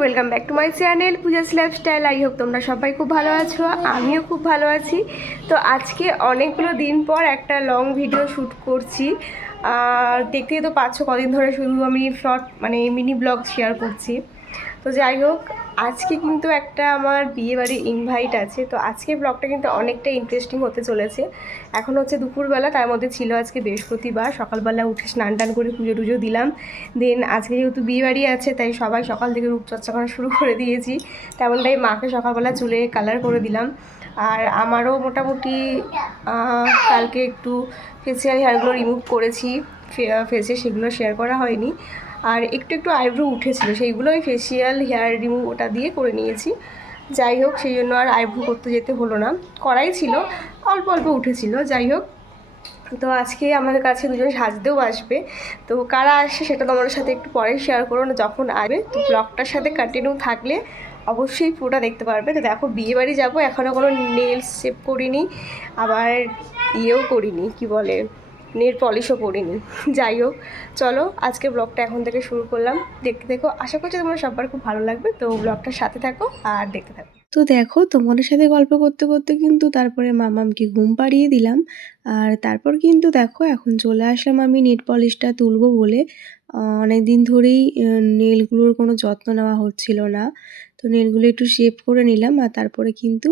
Welcome back to my channel Puja's lifestyle. I hope তোমরা সবাই খুব ভালো আছো, আমিও খুব ভালো আছি। তো আজকে অনেকগুলো দিন পর একটা লং ভিডিও শ্যুট করছি। আর দেখতেই তো পাচ্ছ কদিন ধরে শুধু আমি শর্ট মানে মিনি ব্লগ শেয়ার করছি। তো যাই হোক, আজকে কিন্তু একটা আমার বিয়েবাড়ির ইনভাইট আছে। তো আজকে ব্লগটা কিন্তু অনেকটা ইন্টারেস্টিং হতে চলেছে। এখন হচ্ছে দুপুরবেলা, তার মধ্যে ছিল আজকে বৃহস্পতিবার। সকালবেলা উঠে স্নান টান করে পুজো টুজো দিলাম। দেন আজকে যেহেতু বিয়েবাড়ি আছে তাই সবাই সকাল থেকে রূপচর্চা করা শুরু করে দিয়েছি। তেমনটাই মাকে সকালবেলা চুলে কালার করে দিলাম। আর আমারও মোটামুটি কালকে একটু ফেসিয়াল হেয়ারগুলো রিমুভ করেছি ফেসে, সেগুলো শেয়ার করা হয়নি। আর একটু একটু আইব্রো উঠেছিল, সেইগুলো ওই ফেসিয়াল হেয়ার রিমুভ ওটা দিয়ে করে নিয়েছি। যাই হোক, সেই জন্য আর আইব্রো করতে যেতে হলো না, করাই ছিল, অল্প অল্প উঠেছিল। যাই হোক, তো আজকে আমাদের কাছে দুজন সাজতেও আসবে। তো কারা আসে সেটা তোমাদের সাথে একটু পরে শেয়ার করো না যখন আসবে। তো ব্লগটার সাথে কন্টিনিউ থাকলে অবশ্যই পুরোটা দেখতে পারবে। তো দেখো, বিয়েবাড়ি যাবো, এখনও কোনো নেলস শেপ করিনি, আবার ইয়েও করিনি, কি বলে, নেল পলিশও করিনি। যাই হোক, চলো আজকে ব্লগটা এখন থেকে শুরু করলাম। দেখতে দেখো, আশা করছি তোমার সবার খুব ভালো লাগবে। তো ব্লগটার সাথে থাকো আর দেখতে থাকো। তো দেখো, তোমাদের সাথে গল্প করতে করতে কিন্তু তারপরে মামামকে ঘুম পাড়িয়ে দিলাম। আর তারপর কিন্তু দেখো এখন চলে আসলাম আমি নেল পলিশটা তুলবো বলে। অনেক দিন ধরেই নেলগুলোর কোনো যত্ন নেওয়া হচ্ছিল না। তো নেলগুলো একটু শেপ করে নিলাম, আর তারপরে কিন্তু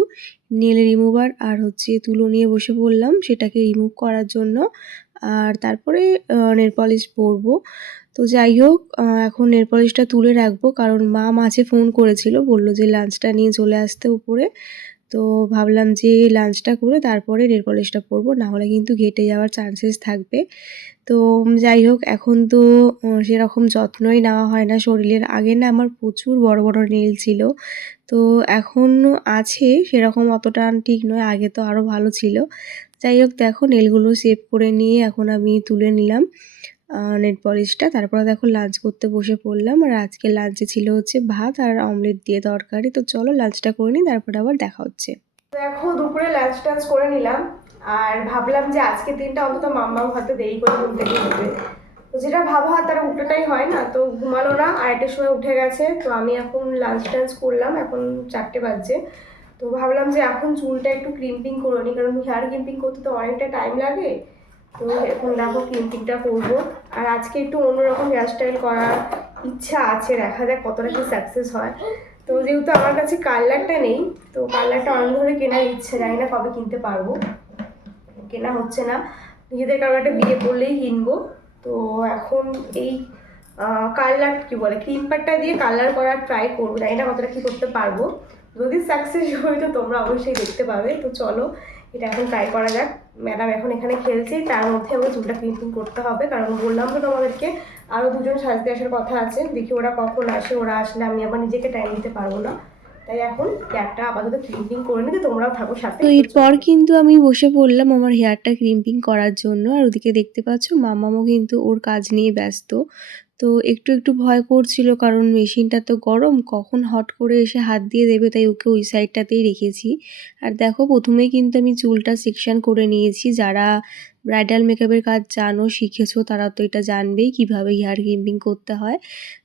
নেল রিমুভার আর হচ্ছে তুলো নিয়ে বসে পড়লাম সেটাকে রিমুভ করার জন্য। আর তারপরে নেল পলিশ পরবো। তো যাই হোক, এখন নেল পলিশটা তুলে রাখবো, কারণ মা মাঝে ফোন করেছিল, বললো যে লাঞ্চটা নিয়ে চলে আসতে উপরে। তো ভাবলাম যে লাঞ্চটা করে তারপরে নেল পলিশটা পরবো, নাহলে কিন্তু ঘেটে যাওয়ার চান্সেস থাকবে। তো যাই হোক, এখন তো সেরকম যত্নই নেওয়া হয় না শরীরের। আগে না আমার প্রচুর বড় বড় নেল ছিল, তো এখন আছে সেরকম, অতটা ঠিক নয়, আগে তো আরও ভালো ছিল। যাই হোক, দেখো নেলগুলো শেপ করে নিয়ে এখন আমি তুলে নিলাম নেল পলিশটা। তারপরে দেখো লাঞ্চ করতে বসে পড়লাম। আর আজকে লাঞ্চে ছিল হচ্ছে ভাত আর অমলেট দিয়ে তরকারি। তো চলো লাঞ্চটা করে নিই, তারপরে আবার দেখা হচ্ছে। দেখো, দুপুরে লাঞ্চ টাঞ্চ করে নিলাম, আর ভাবলাম যে আজকের দিনটা অন্তত মাম্মা হয়তো দেরি করে ঘুম থেকে উঠবে। তো যেটা ভাবা হয় তারা উঠোটাই হয় না, তো ঘুমালো না, আড়াইটার সময় উঠে গেছে। তো আমি এখন লাঞ্চ টাঞ্চ করলাম, এখন 4টে বাজছে। তো ভাবলাম যে এখন চুলটা একটু ক্রিম্পিং করে নিই, কারণ হেয়ার ক্রিম্পিং করতে তো অনেকটা টাইম লাগে। তো এখন দেখো ক্রিম্পিংটা করবো। আর আজকে একটু অন্যরকম হেয়ারস্টাইল করার ইচ্ছা আছে, দেখা যাক কতটা কি সাকসেস হয়। তো যেহেতু আমার কাছে কালারটা নেই, তো কালারটা অনেক ধরে কেনার ইচ্ছে, জানি না কবে কিনতে পারবো, কেনা হচ্ছে না। নিজেদের কারো একটা বিয়ে করলেই কিনবো। তো এখন এই কালার কি বলে ক্রিম্পারটা দিয়ে কালার করার ট্রাই করবো, জানি না কতটা কী করতে পারবো। যদি সাকসেস হই তো তোমরা অবশ্যই দেখতে পাবে। তো চলো এটা এখন ট্রাই করা যাক। ম্যাডাম এখন এখানে খেলছি, তার মধ্যে আমাকে চুলটা ক্লিপিং করতে হবে, কারণ বললাম তো তোমাদেরকে আরও দুজন সাজতে আসার কথা আছে। দেখি ওরা কখন আসে, ওরা আসলে আমি আবার নিজেকে টাইম দিতে পারবো না। তাই এখন হেয়ারটা আপাতত ক্লিপিং করে নিতে, তোমরাও থাকো সাথে। তো এরপর কিন্তু আমি বসে পড়লাম আমার হেয়ারটা ক্রিম্পিং করার জন্য। আর ওদিকে দেখতে পাচ্ছ মামামও কিন্তু ওর কাজ নিয়ে ব্যস্ত। তো একটু একটু ভয় করছিল, কারণ মেশিনটা তো গরম, কখন হট করে এসে হাত দিয়ে দেবে, তাই ওকে ওই সাইডটাতেই রেখেছি। আর দেখো, প্রথমেই কিন্তু আমি চুলটা সেকশন করে নিয়েছি। যারা ব্রাইডাল মেকআপের কাজ জানো, শিখেছো, তারা তো এটা জানবেই কীভাবে হেয়ার ক্রিম্পিং করতে হয়।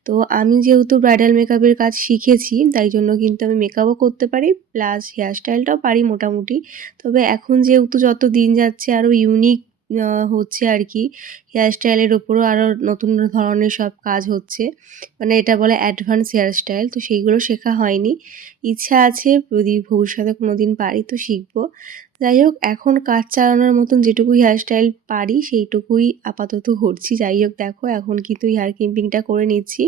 তো আমি যেহেতু ব্রাইডাল মেকআপের কাজ শিখেছি, তাই জন্য কিন্তু আমি মেকআপও করতে পারি, প্লাস হেয়ারস্টাইলটাও পারি মোটামুটি। তবে এখন যেহেতু যত দিন যাচ্ছে আরও ইউনিক হচ্ছে আর কি, হেয়ারস্টাইলের ওপরও আরও নতুন ধরনের সব কাজ হচ্ছে, মানে এটা বলে অ্যাডভান্স হেয়ারস্টাইল। তো সেইগুলো শেখা হয়নি, ইচ্ছা আছে যদি ভবিষ্যতে কোনো দিন পারি তো শিখবো। যাই হোক, এখন কাজ চালানোর মতন যেটুকু হেয়ারস্টাইল পারি সেইটুকুই আপাতত করছি। যাই হোক, দেখো এখন কিন্তু হেয়ার ক্রিম্পিংটা করে নিচ্ছি।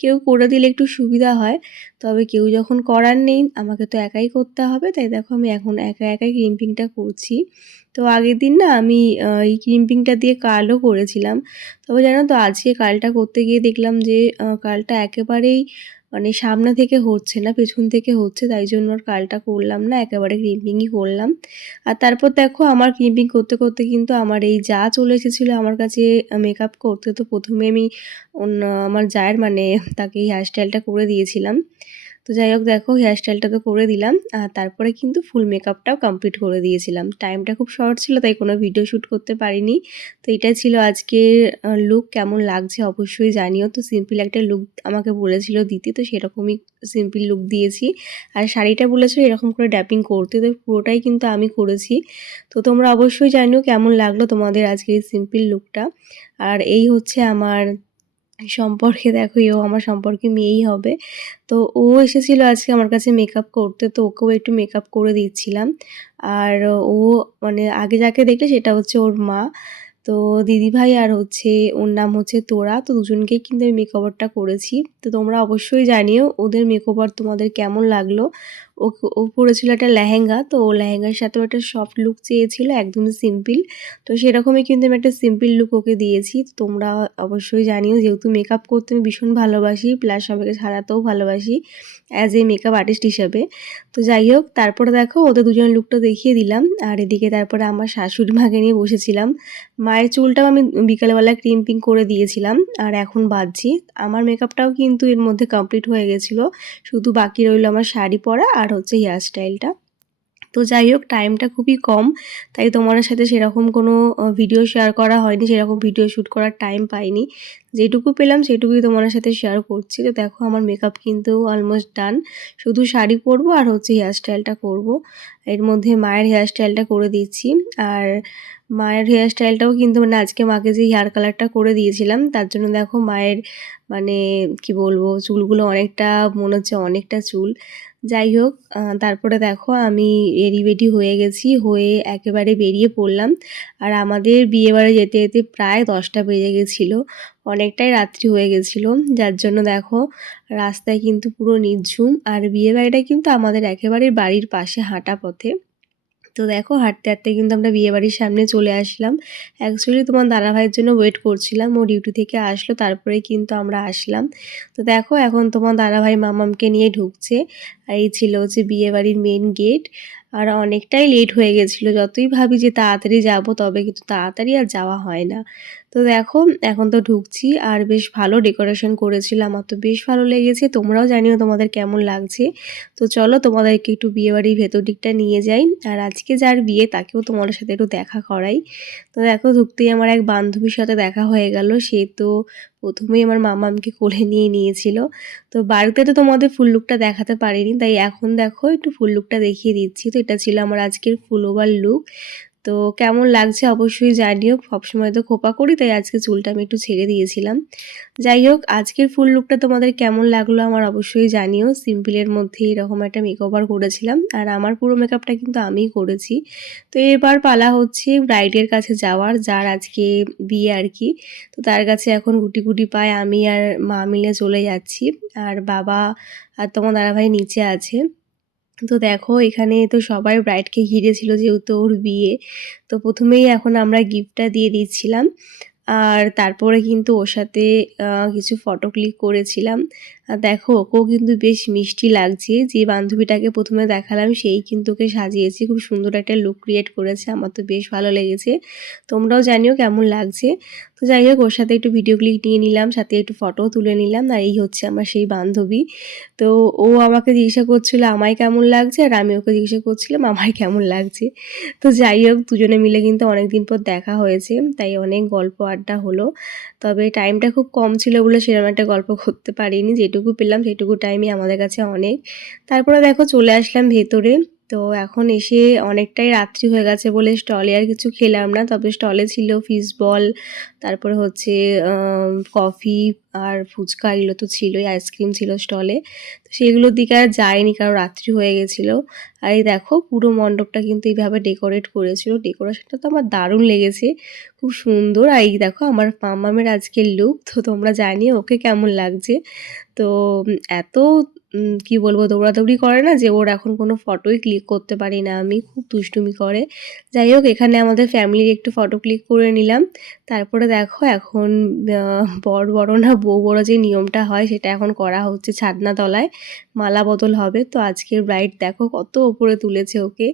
কেউ করে দিলে একটু সুবিধা হয়, তবে কেউ যখন করার নেই আমাকে তো একাই করতে হবে। তাই দেখো আমি এখন একা একাই ক্রিম্পিংটা করছি। তো আগের দিন না আমি এই ক্রিম্পিংটা দিয়ে কার্লও করেছিলাম, তবে জানো তো আজকে কার্লটা করতে গিয়ে দেখলাম যে কার্লটা একেবারেই মানে সামনে থেকে হচ্ছে না, পেছন থেকে হচ্ছে, তাই জন্য আর কার্লটা করলাম না, একেবারে ক্রিম্পিংই করলাম। আর তারপর দেখো আমার ক্রিম্পিং করতে করতে কিন্তু আমার এই জা চলে এসেছিলো আমার কাছে মেকআপ করতে। তো প্রথমে আমি আমার জায়ের মানে তাকে এই হেয়ারস্টাইলটা করে দিয়েছিলাম। তো যাই হোক দেখো হেয়ার স্টাইলটা তো করে দিলাম, আর তারপরে কিন্তু ফুল মেকআপটাও কমপ্লিট করে দিয়েছিলাম। টাইমটা খুব শর্ট ছিল তাই কোনো ভিডিও শ্যুট করতে পারিনি। তো এটাই ছিল আজকের লুক। কেমন লাগছে অবশ্যই জানিও। তো সিম্পল একটা লুক আমাকে বলেছিল দিতে, তো সেরকমই সিম্পল লুক দিয়েছি। আর শাড়িটা বলেছিল এরকম করে ড্যাপিং করতে, তো পুরোটাই কিন্তু আমি করেছি। তো তোমরা অবশ্যই জানিও কেমন লাগলো তোমাদের আজকের এই সিম্পল লুকটা। আর এই হচ্ছে আমার সম্পর্কে, দেখো এও আমার সম্পর্কে মেয়েই হবে। তো ও এসেছিল আজকে আমার কাছে মেকআপ করতে, তো ওকেও একটু মেকআপ করে দিচ্ছিলাম। আর ও মানে আগে যাকে দেখলে সেটা হচ্ছে ওর মা। তো দিদিভাই আর হচ্ছে ওর নাম হচ্ছে তোরা, তো দুজনকেই কিন্তু আমি মেকওভারটা করেছি। তো তোমরা অবশ্যই জানিও ওদের মেকওভার তোমাদের কেমন লাগলো। ও পরেছিল একটা লেহেঙ্গা, তো ও লেহেঙ্গার সাথেও একটা সফট লুক চেয়েছিল, একদমই সিম্পল। তো সেরকমই কিন্তু আমি একটা সিম্পল লুক ওকে দিয়েছি। তো তোমরা অবশ্যই জানিও, যেহেতু মেকআপ করতে আমি ভীষণ ভালোবাসি, প্লাস সবাইকে সাজাতেও ভালোবাসি অ্যাজ এ মেকআপ আর্টিস্ট হিসাবে। তো যাই হোক তারপরে দেখো ওদের দুজনের লুকটা দেখিয়ে দিলাম। আর এদিকে তারপরে আমার শাশুড়ি মাকে নিয়ে বসেছিলাম। মায়ের চুলটাও আমি বিকালবেলা ক্রিম্পিং করে দিয়েছিলাম, আর এখন বাঁধছি। আমার মেকআপটাও কিন্তু এর মধ্যে কমপ্লিট হয়ে গেছিলো, শুধু বাকি রইলো আমার শাড়ি পরা আর হচ্ছে হেয়ার স্টাইলটা। তো যাই হোক টাইমটা খুবই কম, তাই তোমাদের সাথে সেরকম কোনো ভিডিও শেয়ার করা হয়নি, সেরকম ভিডিও শ্যুট করার টাইম পাইনি। যেটুকু পেলাম সেটুকুই তোমাদের সাথে শেয়ার করছি। তো দেখো আমার মেকআপ কিন্তু অলমোস্ট ডান, শুধু শাড়ি পরবো আর হচ্ছে হেয়ার স্টাইলটা করবো। এর মধ্যে মায়ের হেয়ার স্টাইলটা করে দিচ্ছি। আর মায়ের হেয়ার স্টাইলটাও কিন্তু মানে আজকে মাকে যে হেয়ার কালারটা করে দিয়েছিলাম তার জন্য দেখো মায়ের মানে কি বলবো চুলগুলো অনেকটা মনে হচ্ছে অনেকটা চুল। যাই হোক তারপরে দেখো আমি রেডি হয়ে গেছি, হয়ে একেবারে বেরিয়ে পড়লাম। আর আমাদের বিয়েবাড়ি যেতে যেতে প্রায় 10টা বেজে গেছিলো, অনেকটাই রাত্রি হয়ে গেছিলো। যার জন্য দেখো রাস্তায় কিন্তু পুরো নিঝুম। আর বিয়েবাড়িটা কিন্তু আমাদের একেবারে বাড়ির পাশে হাঁটা পথে। তো দেখো হাঁটতে হাঁটতে কিন্তু আমরা বিয়েবাড়ির সামনে চলে আসলাম। অ্যাকচুয়ালি তোমার দাদাভাইয়ের জন্য ওয়েট করছিলাম, ও ডিউটি থেকে আসলো তারপরে কিন্তু আমরা আসলাম। তো দেখো এখন তোমার দাদাভাই মামামকে নিয়ে ঢুকছে। আর এই ছিল হচ্ছে বিয়েবাড়ির মেন গেট। আর অনেকটাই লেট হয়ে গেছিলো, যতই ভাবি যে তাড়াতাড়ি যাব তবে কিন্তু তাড়াতাড়ি আর যাওয়া হয় না। তো দেখো এখন তো ঢুকছি, আর বেশ ভালো ডেকোরেশন করেছিল, আমার তো বেশ ভালো লেগেছে। তোমরাও জানিও তোমাদের কেমন লাগছে। তো চলো তোমাদেরকে একটু বিয়েবাড়ির ভেতর দিকটা নিয়ে যাই, আর আজকে যার বিয়ে তাকেও তোমাদের সাথে একটু দেখা করাই। তো দেখো ঢুকতেই আমার এক বান্ধবীর সাথে দেখা হয়ে গেল। সে তো প্রথমেই আমার মামামকে কোলে নিয়ে নিয়েছিল। তো বাড়িতে তো তোমাদের ফুল লুকটা দেখাতে পারিনি, তাই এখন দেখো একটু ফুল লুকটা দেখিয়ে দিচ্ছি। তো এটা ছিল আমার আজকের ফুল ওভার লুক। তো কেমন লাগছে অবশ্যই জানিও। সবসময় তো খোপা করি, তাই আজকে চুলটা আমি একটু ছেড়ে দিয়েছিলাম। যাই হোক আজকের ফুল লুকটা তোমাদের কেমন লাগলো আমার অবশ্যই জানিও। সিম্পলের মধ্যে এরকম একটা মেকওভার করেছিলাম, আর আমার পুরো মেকআপটা কিন্তু আমিই করেছি। তো এবার পালা হচ্ছে ব্রাইডের কাছে যাওয়ার, যার আজকে বিয়ে আর কি। তো তার কাছে এখন গুটি গুটি পায়ে আমি আর মা মিলে চলে যাচ্ছি। আর বাবা আর তোমার দাদাভাই নিচে আছে। তো দেখো এখানে তো সবাই ব্রাইডকে ঘিরে ছিল যেহেতু ওর বিয়ে। তো প্রথমেই এখন আমরা গিফটটা দিয়ে দিচ্ছিলাম, আর তারপরে কিন্তু ওর সাথে কিছু ফটো ক্লিক করেছিলাম। আর দেখো ওকেও কিন্তু বেশ মিষ্টি লাগছে। যে বান্ধবীটাকে প্রথমে দেখালাম সেই কিন্তু ওকে সাজিয়েছে, খুব সুন্দর একটা লুক ক্রিয়েট করেছে, আমার তো বেশ ভালো লেগেছে। তোমরাও জানিও কেমন লাগছে। তো যাই হোক ওর সাথে একটু ভিডিও ক্লিক নিয়ে নিলাম, সাথে একটু ফটোও তুলে নিলাম। আর এই হচ্ছে আমার সেই বান্ধবী। তো ও আমাকে জিজ্ঞাসা করছিল আমায় কেমন লাগছে, আর আমি ওকে জিজ্ঞাসা করছিলাম আমার কেমন লাগছে। তো যাই হোক দুজনে মিলে কিন্তু অনেকদিন পর দেখা হয়েছে, তাই অনেক গল্প আড্ডা হলো। তবে টাইমটা খুব কম ছিল বলে সেরকম একটা গল্প করতে পারিনি, যেটুকু পেলাম সেটুকু টাইমই আমাদের কাছে অনেক। তারপরে দেখো চলে আসলাম ভেতরে। তো এখন এসে অনেকটাই রাত্রি হয়ে গেছে বলে স্টলে আর কিছু খেলাম না, তবে স্টলে ছিল ফিশ বল, তারপরে হচ্ছে কফি আর ফুচকা, এগুলো তো ছিলই, আইসক্রিম ছিল স্টলে। তো সেগুলোর দিকে আর যায়নি কারণ রাত্রি হয়ে গেছিলো। আর এই দেখো পুরো মণ্ডপটা কিন্তু এইভাবে ডেকোরেট করেছিল, ডেকোরেশনটা তো আমার দারুণ লেগেছে, খুব সুন্দর। আর এই দেখো আমার মামামের আজকের লুক, তো তোমরা জানিও ওকে কেমন লাগছে। তো এত কি বলবো দৌড়াদৌড়ি করে না যে ওর এখন কোনো ফটোই ক্লিক করতে পারি না আমি, খুব দুষ্টুমি করে। যাই হোক এখানে আমাদের ফ্যামিলির একটু ফটো ক্লিক করে নিলাম। তারপরে দেখো এখন বর বড় না বউ বড় যে নিয়মটা হয় সেটা এখন করা হচ্ছে, ছাদনা তলায় মালা বদল হবে। তো আজকের ব্রাইড দেখো কত ওপরে তুলেছে ওকে।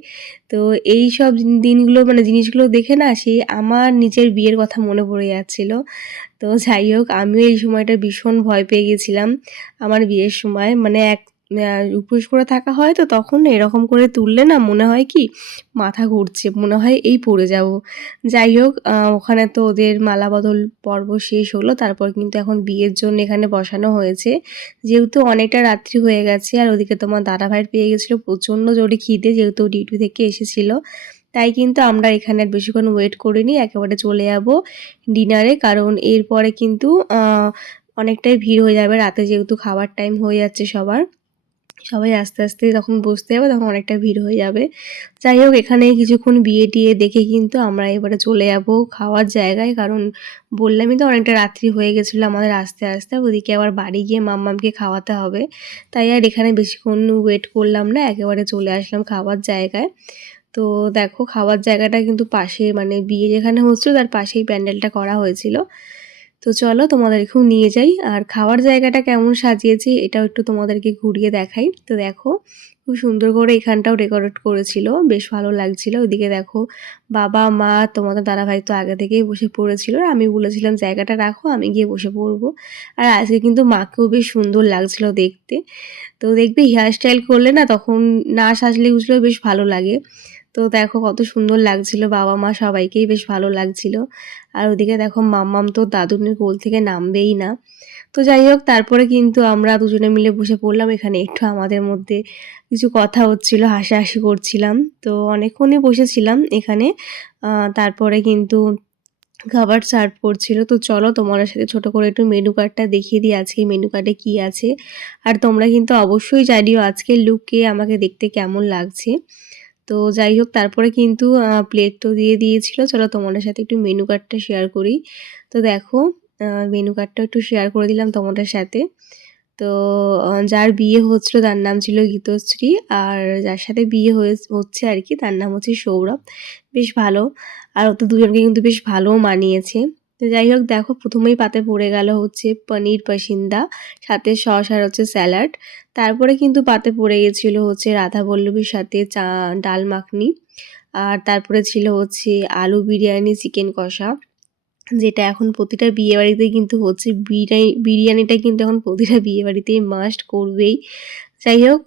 তো এই সব দিনগুলো মানে জিনিসগুলো দেখে না সেই আমার নিজের বিয়ের কথা মনে পড়ে যাচ্ছিলো। তো যাই হোক আমিও এই সময়টা ভীষণ ভয় পেয়ে গেছিলাম আমার বিয়ের সময়, মানে উপোস করে থাকা হয়, তো তখন এরকম করে তুললে না মনে হয় কি মাথা ঘুরছে, মনে হয় এই পড়ে যাব। যাই হোক ওখানে তো ওদের মালা বদল পর্ব শেষ হলো, তারপর কিন্তু এখন বিয়ের জন্য এখানে বসানো হয়েছে। যেহেতু অনেকটা রাত্রি হয়ে গেছে আর ওদিকে তোমার দাদাভাইয়ের পেয়ে গেছিলো প্রচণ্ড জোরে খিদে, যেহেতু ডিউটি থেকে এসেছিলো। তাই কিন্তু আমরা এখানে আর বেশিক্ষণ ওয়েট করিনি, একেবারে চলে যাব ডিনারে। কারণ এরপরে কিন্তু অনেকটাই ভিড় হয়ে যাবে, রাতে যেহেতু খাবার টাইম হয়ে যাচ্ছে সবাই আস্তে আস্তে যখন বসতে যাবে তখন অনেকটা ভিড় হয়ে যাবে। যাই হোক এখানে কিছুক্ষণ বিয়ে টিয়ে দেখে কিন্তু আমরা এবারে চলে যাব খাওয়ার জায়গায়, কারণ বললামই তো অনেকটা রাত্রি হয়ে গেছিলো আমাদের আস্তে আস্তে, ওদিকে আবার বাড়ি গিয়ে মাম্মামকে খাওয়াতে হবে। তাই আর এখানে বেশিক্ষণ ওয়েট করলাম না, একেবারে চলে আসলাম খাওয়ার জায়গায়। তো দেখো খাওয়ার জায়গাটা কিন্তু পাশে, মানে বিয়ে যেখানে হচ্ছিল তার পাশেই প্যান্ডেলটা করা হয়েছিল। তো চলো তোমাদেরকেও নিয়ে যাই, আর খাওয়ার জায়গাটা কেমন সাজিয়েছি এটাও একটু তোমাদেরকে ঘুরিয়ে দেখাই। তো দেখো খুব সুন্দর করে এখানটাও ডেকোরেট করেছিল, বেশ ভালো লাগছিল। ওইদিকে দেখো বাবা মা তোমাদের দাদাভাই তো আগে থেকেই বসে পড়েছিল, আর আমি বলেছিলাম জায়গাটা রাখো আমি গিয়ে বসে পড়বো। আর আজকে কিন্তু মাকেও বেশ সুন্দর লাগছিল দেখতে। তো দেখবে হেয়ার স্টাইল করলে না তখন না সাজলে বুঝলেও বেশ ভালো লাগে। তো দেখো কত সুন্দর লাগছিল, বাবা মা সবাইকেই বেশ ভালো লাগছিল। আর ওদিকে দেখো মাম্মাম তো দাদুনের কোল থেকে নামবেই না। তো যাই হোক তারপরে কিন্তু আমরা দুজনে মিলে বসে পড়লাম এখানে, একটু আমাদের মধ্যে কিছু কথা হচ্ছিল, হাসাহাসি করছিলাম। তো অনেকক্ষণই বসেছিলাম এখানে। তারপরে কিন্তু খাবার সার্ভ করছিল। তো চলো তোমাদের সাথে ছোট করে একটু মেনু কার্ডটা দেখিয়ে দিই আজকে মেনু কার্ডে কী আছে। আর তোমরা কিন্তু অবশ্যই জানিও আজকের লুকে আমাকে দেখতে কেমন লাগছে। তো যাই হোক তারপরে কিন্তু প্লেট তো দিয়ে দিয়েছিল। চলো তোমাদের সাথে একটু মেনু কার্ডটা শেয়ার করি। তো দেখো মেনু কার্ডটা একটু শেয়ার করে দিলাম তোমাদের সাথে। তো যার বিয়ে হচ্ছিল তার নাম ছিল গীতশ্রী, আর যার সাথে বিয়ে হচ্ছে আর কি তার নাম হচ্ছে সৌরভ। বেশ ভালো, আর ও তো দুজনকে কিন্তু বেশ ভালোও মানিয়েছে। তো যাই হোক দেখো প্রথমেই পাতে পড়ে গেল হচ্ছে পনির পাসিন্দা, সাথে সস আর হচ্ছে স্যালাড। তারপরে কিন্তু পাতে পড়ে গেছিলো হচ্ছে রাধা বল্লভীর সাথে ডাল মাখনি। আর তারপরে ছিল হচ্ছে আলু বিরিয়ানি, চিকেন কষা, যেটা এখন প্রতিটা বিয়েবাড়িতে কিন্তু হচ্ছে। বিরিয়ানিটা কিন্তু এখন প্রতিটা বিয়েবাড়িতেই মাস্ট করবেই। যাই হোক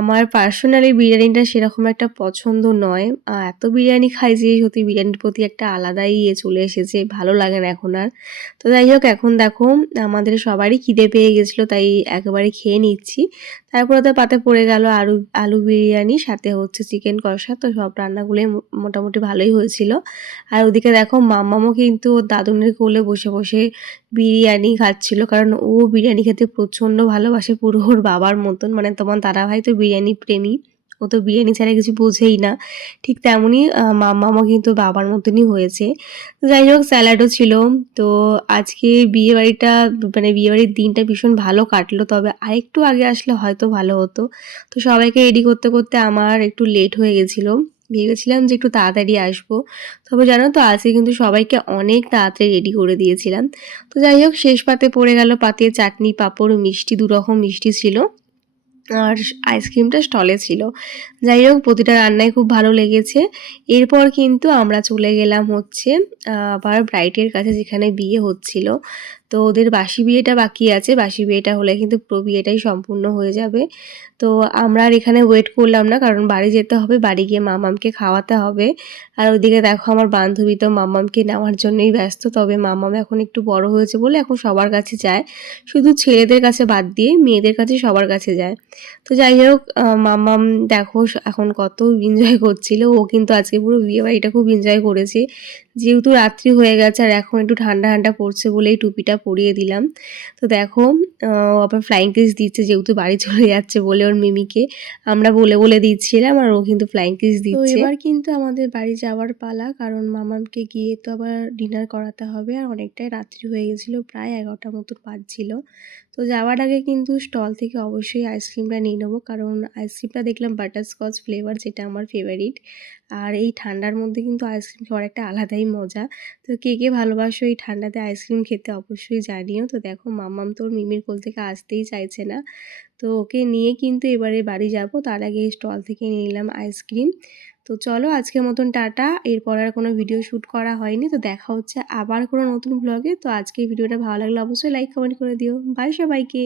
আমার পার্সোনালি বিরিয়ানিটা সেরকম একটা পছন্দ নয়। এত বিরিয়ানি খাই যে সত্যি বিরিয়ানির প্রতি একটা আলাদাই চলে এসেছে, ভালো লাগে না এখন আর। তো যাই হোক এখন দেখো আমাদের সবারই খিদে পেয়ে গেছিলো, তাই একেবারে খেয়ে নিচ্ছি। তারপরে তো পাতে পড়ে গেল আলু বিরিয়ানি, সাথে হচ্ছে চিকেন কষা। তো সব রান্নাগুলোই মোটামুটি ভালোই হয়েছিল। আর ওদিকে দেখো মাম্মামও কিন্তু ওর দাদুনের কোলে বসে বসে বিরিয়ানি খাচ্ছিল, কারণ ও বিরিয়ানি খেতে প্রচণ্ড ভালোবাসে, পুরো ওর বাবার মতন। মানে তোমার দাদাভাই তো বিরিয়ানি প্রেমী, ও তো বিরিয়ানি ছাড়া কিছু বোঝেই না। ঠিক তেমনই মাম্মামও কিন্তু বাবার মতনই হয়েছে। তো যাই হোক স্যালাডও ছিল। তো আজকে বিয়েবাড়িটা, মানে বিয়েবাড়ির দিনটা ভীষণ ভালো কাটলো, তবে আরেকটু আগে আসলে হয়তো ভালো হতো। তো সবাইকে রেডি করতে করতে আমার একটু লেট হয়ে গেছিলো, ভেবেছিলাম যে একটু তাড়াতাড়ি আসবো। তবে জানো তো আজকে কিন্তু সবাইকে অনেক তাড়াতাড়ি রেডি করে দিয়েছিলাম। তো যাই হোক শেষ পাতে পড়ে গেল পাতে চাটনি, পাঁপড়, মিষ্টি, 2 রকম মিষ্টি ছিল, আর আইসক্রিমটা স্টলে ছিল। যাই হোক প্রতিটা রান্নাই খুব ভালো লেগেছে। এরপর কিন্তু আমরা চলে গেলাম হচ্ছে আবার ব্রাইডের কাছে, যেখানে বিয়ে হচ্ছিল। তো ওদের বাসি বিয়েটা বাকি আছে, বাসি বিয়েটা হলে কিন্তু পুরো বিয়েটাই সম্পূর্ণ হয়ে যাবে। তো আমরা আর এখানে ওয়েট করলাম না, কারণ বাড়ি যেতে হবে, বাড়ি গিয়ে মামামকে খাওয়াতে হবে। আর ওইদিকে দেখো আমার বান্ধবী তো মামামকে নেওয়ার জন্যই ব্যস্ত। তবে মামাম এখন একটু বড় হয়েছে বলে এখন সবার কাছে যায়, শুধু ছেলেদের কাছে বাদ দিয়ে মেয়েদের কাছে সবার কাছে যায়। তো যাই হোক মাম্মাম দেখো এখন কত এনজয় করছিল, ও কিন্তু আজকে পুরো বিয়েবাড়িটা খুব এনজয় করেছে। যেহেতু রাত্রি হয়ে গেছে আর এখন একটু ঠান্ডা ঠান্ডা পড়ছে বলে এই টুপিটা পরিয়ে দিলাম। তো দেখো আবার ফ্লাইং কিস দিচ্ছে, যেহেতু বাড়ি চলে যাচ্ছে বলে ওর মিমিকে আমরা বলে বলে দিচ্ছিলাম, আর ও কিন্তু ফ্লাইং কিস দিচ্ছে। তো এবার কিন্তু আমাদের বাড়ি যাওয়ার পালা, কারণ মামামকে গিয়ে তো আবার ডিনার করাতে হবে, আর অনেকটাই রাত্রি হয়ে গেছিলো, প্রায় 11টা মতো বাজছিল। তো যাওয়ার আগে কিন্তু স্টল থেকে অবশ্যই আইসক্রিমটা নিয়ে নেবো, কারণ আইসক্রিমটা দেখলাম বাটারস্কচ ফ্লেভার, যেটা আমার ফেভারিট। আর এই ঠান্ডার মধ্যে কিন্তু আইসক্রিম খাওয়ার একটা আলাদাই মজা। তো কে কে ভালোবাসো এই ঠান্ডাতে আইসক্রিম খেতে অবশ্যই জানিও। তো দেখো মাম্মাম তোর মিমির কোল থেকে আসতেই চাইছে না, তো ওকে নিয়ে কিন্তু এবারে বাড়ি যাব। তার আগে স্টল থেকে নিয়ে নিলাম আইসক্রিম। তো চলো আজকের মতন টাটা, এরপর আর কোনো ভিডিও শ্যুট করা হয়নি। তো দেখা হচ্ছে আবার কোনো নতুন ব্লগে। তো আজকের ভিডিওটা ভালো লাগলে অবশ্যই লাইক কমেন্ট করে দিও। বাই সবাইকে।